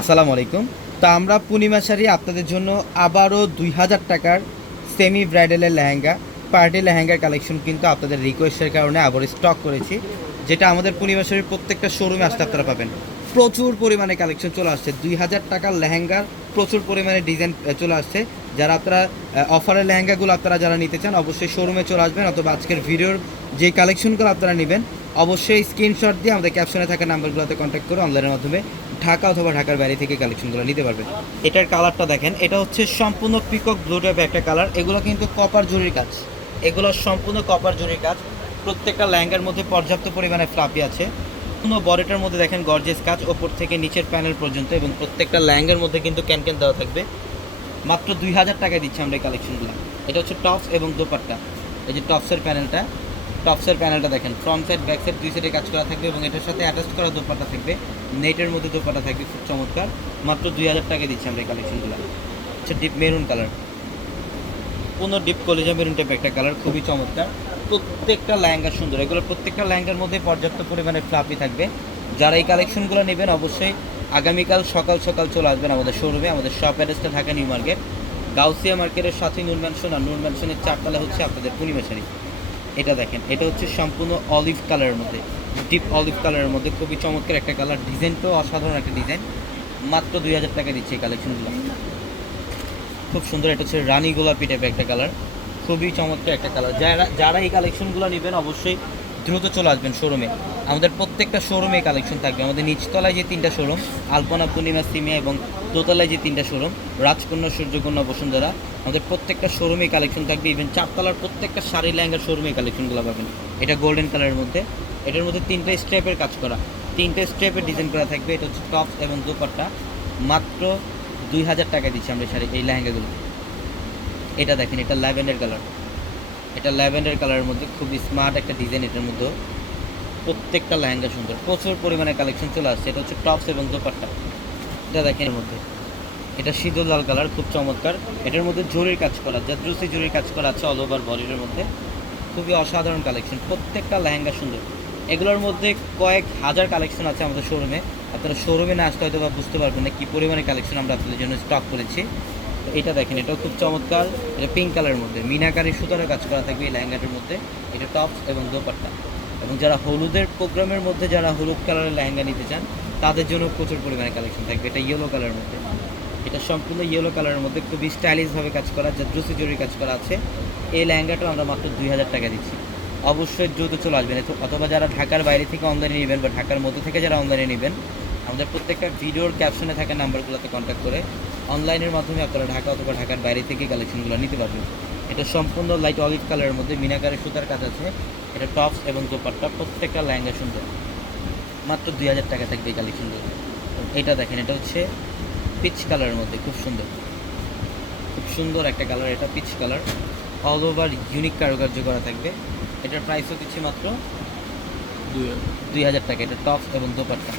আসসালামু আলাইকুম। তো আমরা পূর্ণিমা শাড়ি আপনাদের জন্য আবারও ২,০০০ টাকার সেমি ব্রাইডালের লেহেঙ্গা, পার্টি লেহেঙ্গার কালেকশন কিন্তু আপনাদের রিকোয়েস্টের কারণে আবার স্টক করেছি, যেটা আমাদের পূর্ণিমা শাড়ির প্রত্যেকটা শোরুমে আসতে আপনারা পাবেন। প্রচুর পরিমাণে কালেকশন চলে আসছে, ২,০০০ টাকার লেহেঙ্গার প্রচুর পরিমাণে ডিজাইন চলে আসছে। যারা আপনারা অফারের লেহেঙ্গাগুলো আপনারা যারা নিতে চান অবশ্যই শোরুমে চলে আসবেন, অথবা আজকের ভিডিওর যে কালেকশনগুলো আপনারা নেবেন অবশ্যই স্ক্রিনশট দিয়ে আমাদের ক্যাপশনে থাকা নাম্বারগুলোতে কন্ট্যাক্ট করে অনলাইনের মাধ্যমে ঢাকা অথবা ঢাকার বাইরে থেকে কালেকশনগুলো নিতে পারবেন। এটার কালারটা দেখেন, এটা হচ্ছে সম্পূর্ণ পিকক ব্লু টাইপের একটা কালার। এগুলো কিন্তু কপার জরির কাজ, এগুলো সম্পূর্ণ কপার জরির কাজ। প্রত্যেকটা লেহেঙ্গার মধ্যে পর্যাপ্ত পরিমাণে ফ্লাপি আছে। কোনো বডিটার মধ্যে দেখেন গর্জিয়াস কাজ ওপর থেকে নিচের প্যানেল পর্যন্ত, এবং প্রত্যেকটা লেহেঙ্গার মধ্যে কিন্তু ক্যান দেওয়া থাকবে। মাত্র ২,০০০ টাকায় দিচ্ছি আমরা এই কালেকশনগুলো। এটা হচ্ছে টপস এবং দোপাট্টা। এই যে টপসের প্যানেলটা দেখেন, ফ্রন্ট সাইড ব্যাক সাইড দুই সাইডে কাজ করা থাকবে, এবং এটার সাথে অ্যাটাচ করা দোপাট্টা থাকবে, নেটের মধ্যে দোপাট্টা থাকবে, খুব চমৎকার। মাত্র ২,০০০ টাকায় দিচ্ছি আমরা এই কালেকশনগুলো। আচ্ছা, ডিপ মেরুন কালার, কোনো ডিপ কলিজা মেরুন টাইপ একটা কালার, খুবই চমৎকার। প্রত্যেকটা লেহেঙ্গা সুন্দর, এগুলো প্রত্যেকটা লেহেঙ্গার মধ্যে পর্যাপ্ত পরিমাণে ফ্লাপি থাকবে। যারা এই কালেকশনগুলো নেবেন অবশ্যই আগামীকাল সকাল সকাল চলে আসবেন আমাদের শোরুমে। আমাদের শপ অ্যাড্রেসটা ঢাকা নিউ মার্কেট, গাউসিয়া মার্কেটের সাথে নূর ম্যানশন, আর নূর ম্যানশনের ৪তলা হচ্ছে আপনাদের পূর্ণিমা শাড়ি। এটা দেখেন, এটা হচ্ছে সম্পূর্ণ অলিভ কালারের মধ্যে, ডিপ অলিভ কালারের মধ্যে, খুবই চমৎকার একটা কালার। ডিজাইনটাও অসাধারণ একটা ডিজাইন। মাত্র ২,০০০ টাকা দিচ্ছে এই কালেকশনগুলো, খুব সুন্দর। এটা হচ্ছে রানী গোলাপি টাইপের একটা কালার, খুবই চমৎকার একটা কালার। যারা এই কালেকশনগুলো নেবেন অবশ্যই দ্রুত চলে আসবেন শোরুমে। আমাদের প্রত্যেকটা শোরুমে কালেকশন থাকবে। আমাদের নিচতলায় যে ৩টা শোরুম, আলপনা, পূর্ণিমা, সিমিয়া, এবং দোতলায় যে 3টা শোরুম, রাজকন্যা, সূর্যকন্যা, বসুন্ধরা, আমাদের প্রত্যেকটা শোরুমে কালেকশন থাকবে। ইভেন 4তলার প্রত্যেকটা শাড়ি লেহেঙ্গার শোরুমে কালেকশনগুলো পাবেন। এটা গোল্ডেন কালারের মধ্যে, এটার মধ্যে 3টা স্টেপের কাজ করা, 3টা স্টেপের ডিজাইন করা থাকবে। এটা হচ্ছে টপস এবং দোপাট্টা। মাত্র ২,০০০ টাকা দিচ্ছি আমরা শাড়ি এই লেহেঙ্গাগুলো। এটা দেখেন, এটা ল্যাভেন্ডার কালার, এটা ল্যাভেন্ডার কালারের মধ্যে খুবই স্মার্ট একটা ডিজাইন। এটার মধ্যে প্রত্যেকটা লেহেঙ্গা সুন্দর, প্রচুর পরিমাণে কালেকশন চলে আসছে। এটা হচ্ছে টপস এবং দোপাট্টা। এটা দেখেন, এর মধ্যে এটা সিঁদুর লাল কালার, খুব চমৎকার। এটার মধ্যে জরির কাজ করা, জাদ্রুসি জরির কাজ করা আছে অল ওভার বডির মধ্যে, খুবই অসাধারণ কালেকশন। প্রত্যেকটা লেহেঙ্গা সুন্দর। এগুলোর মধ্যে কয়েক হাজার কালেকশন আছে আমাদের শোরুমে। আপনারা শোরুমে না আসতে হয়তো বা বুঝতে পারবেন না কী পরিমাণে কালেকশন আমরা আপনাদের জন্য স্টক করেছি। এটা দেখেন, এটাও খুব চমৎকার। এটা পিঙ্ক কালারের মধ্যে মিনাকারি সুতারের কাজ করা থাকবে এই লেহেঙ্গাটার মধ্যে। এটা টপস এবং দোপাট্টা। এবং যারা হলুদের প্রোগ্রামের মধ্যে যারা হলুদ কালারের লেহেঙ্গা নিতে চান তাদের জন্য প্রচুর পরিমাণে কালেকশন থাকবে। এটা ইয়েলো কালারের মধ্যে, এটা সম্পূর্ণ ইয়েলো কালারের মধ্যে খুবই স্টাইলিশভাবে কাজ করা, জাদ্রুসি জরির কাজ করা আছে। এই লেহেঙ্গাটাও আমরা মাত্র ২,০০০ টাকা দিচ্ছি। অবশ্যই দ্রুত চলে আসবেন। অথবা যারা ঢাকার বাইরে থেকে অনলাইনে নেবেন বা ঢাকার মধ্যে থেকে যারা অনলাইনে নেবেন, আমাদের প্রত্যেকটা ভিডিওর ক্যাপশনে থাকা নাম্বারগুলোতে কন্ট্যাক্ট করে অনলাইনের মাধ্যমে আপনারা ঢাকা অথবা ঢাকার বাইরে থেকে কালেকশনগুলো নিতে পারবেন। এটা সম্পূর্ণ লাইট অলিভ কালারের মধ্যে মিনাকারের সুতার কাজ আছে। এটা টপস এবং দোপাট্টা, প্রত্যেকটা লেহেঙ্গা সুন্দর। মাত্র ২,০০০ টাকা থাকবে এই কালেকশনগুলো। এটা দেখেন, এটা হচ্ছে পিচ কালারের মধ্যে, খুব সুন্দর, খুব সুন্দর একটা কালার। এটা peach colour, all over unique কারুকার্য করা থাকবে। এটার প্রাইসও দিচ্ছি মাত্র ২,০০০ টাকা। এটা টপস এবং দোপাট্টা।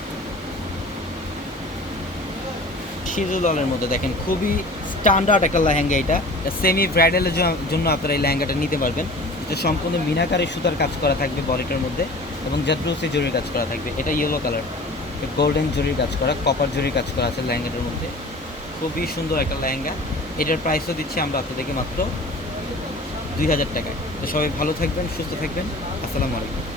সিঁদুর লালের মধ্যে দেখেন, খুবই স্ট্যান্ডার্ড একটা লেহেঙ্গা। এটা সেমি ব্রাইডালের জন্য আপনারা এই লেহেঙ্গাটা নিতে পারবেন। এটা সম্পূর্ণ মিনাকারি সুতার কাজ করা থাকবে বডিটার মধ্যে, এবং জাদ্রুসি জরির কাজ করা থাকবে। এটা ইয়েলো কালার, গোল্ডেন জরির কাজ করা, কপার জরির কাজ করা আছে লেহেঙ্গাটার মধ্যে। খুবই সুন্দর একটা লেহেঙ্গা। এটার প্রাইসও দিচ্ছি আমরা আপনাদেরকে মাত্র ২,০০০ টাকায়। তো সবাই ভালো থাকবেন, সুস্থ থাকবেন। আসসালামু আলাইকুম।